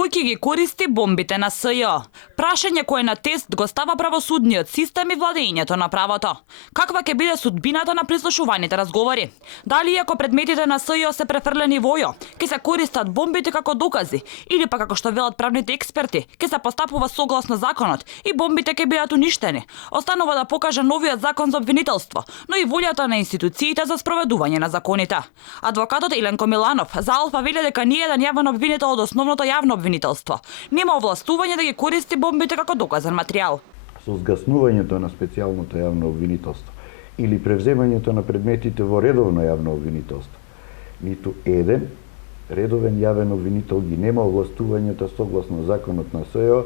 Кој ќе ги користи бомбите на СЈО? Прашање кое на тест го става правосудниот систем и владењето на правото. Каква ќе биде судбината на прислушуваните разговори? Дали ако предметите на СЈО се префрлени во ОЈО, ќе се користат бомбите како докази или па како што велат правните експерти, ќе се постапува согласно законот и бомбите ќе бидат уништени. Останува да покаже новиот закон за обвинителство, но и волјата на институциите за спроведување на законите. Адвокатот Иленко Миланов за Алфа вели дека ни еден јавен обвинител од основното јавно обвинителство нема овластување да ги користи бомбите како доказен материјал. Со згаснувањето на специјалното јавно обвинителство или превземањето на предметите во редовно јавно обвинителство, ниту еден редовен јавен обвинител ги нема овластувањето согласно законот на СЈО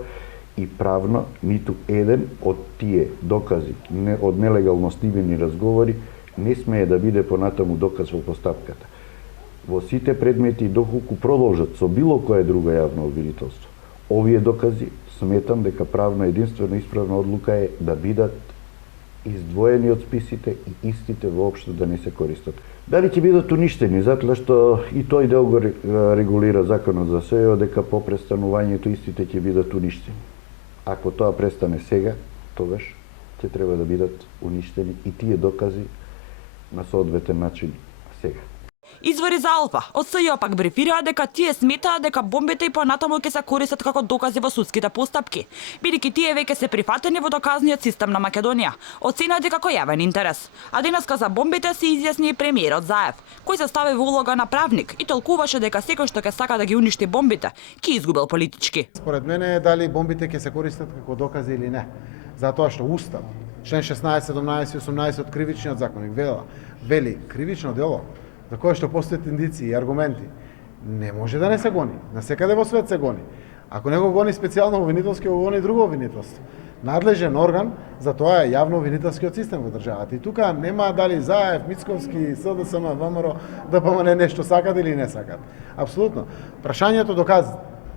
и правно ниту еден од тие докази од нелегално снимени разговори не смее да биде понатаму доказ во постапката. Во сите предмети доколку продолжат со било кое друго јавно обвинителство, овие докази сметам дека правно единствено исправна одлука е да бидат издвоени од списите и истите воопшто да не се користат. Дали ќе бидат уништени, затоа што и тој дел го регулира законот за СЈО дека по престанувањето истите ќе бидат уништени. Ако тоа престане сега, тогаш ќе треба да бидат уништени и тие докази на соодветен начин сега. Извори за Алфа од СЈО пак брифираа дека тие сметаат дека бомбите и понатаму ќе се користат како докази во судските постапки, бидејќи тие веќе се прифатени во доказниот систем на Македонија, оценети како јавен интерес. А денеска за бомбите се изјасни и премиерот Заев, кој се стави во улога на правник и толкуваше дека секој што ќе сака да ги уништи бомбите, ќе изгубил политички. Според мене дали бомбите ќе се користат како докази или не, затоа што Устав, член 16, 17 и 18 од кривичниот законник вели кривично дело за кое што постојат индиции и аргументи, не може да не се гони. Насекаде во свет се гони. Ако не го гони специјално обвинителски, го гони друго обвинителство. Надлежен орган за тоа е јавно обвинителскиот систем во државата. И тука нема дали Заев, Мицковски, СДСМ, ВМРО, ДПМН нешто сакат или не сакат. Апсолутно. Прашањето докази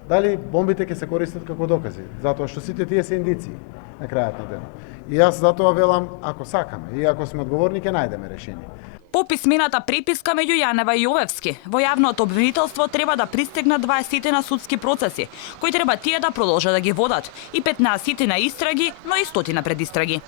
дали бомбите ќе се користат како докази, затоа што сите тие се индиции на крајот на денот. И јас затоа велам, ако сакаме и ако сме одговорни, ќе најдеме решение. По писмената преписка меѓу Јанева и Јовевски, во јавното обвинителство треба да пристигнат 20 на судски процеси, кои треба тие да продолжат да ги водат, и 15 на истраги, но и 100 предистраги.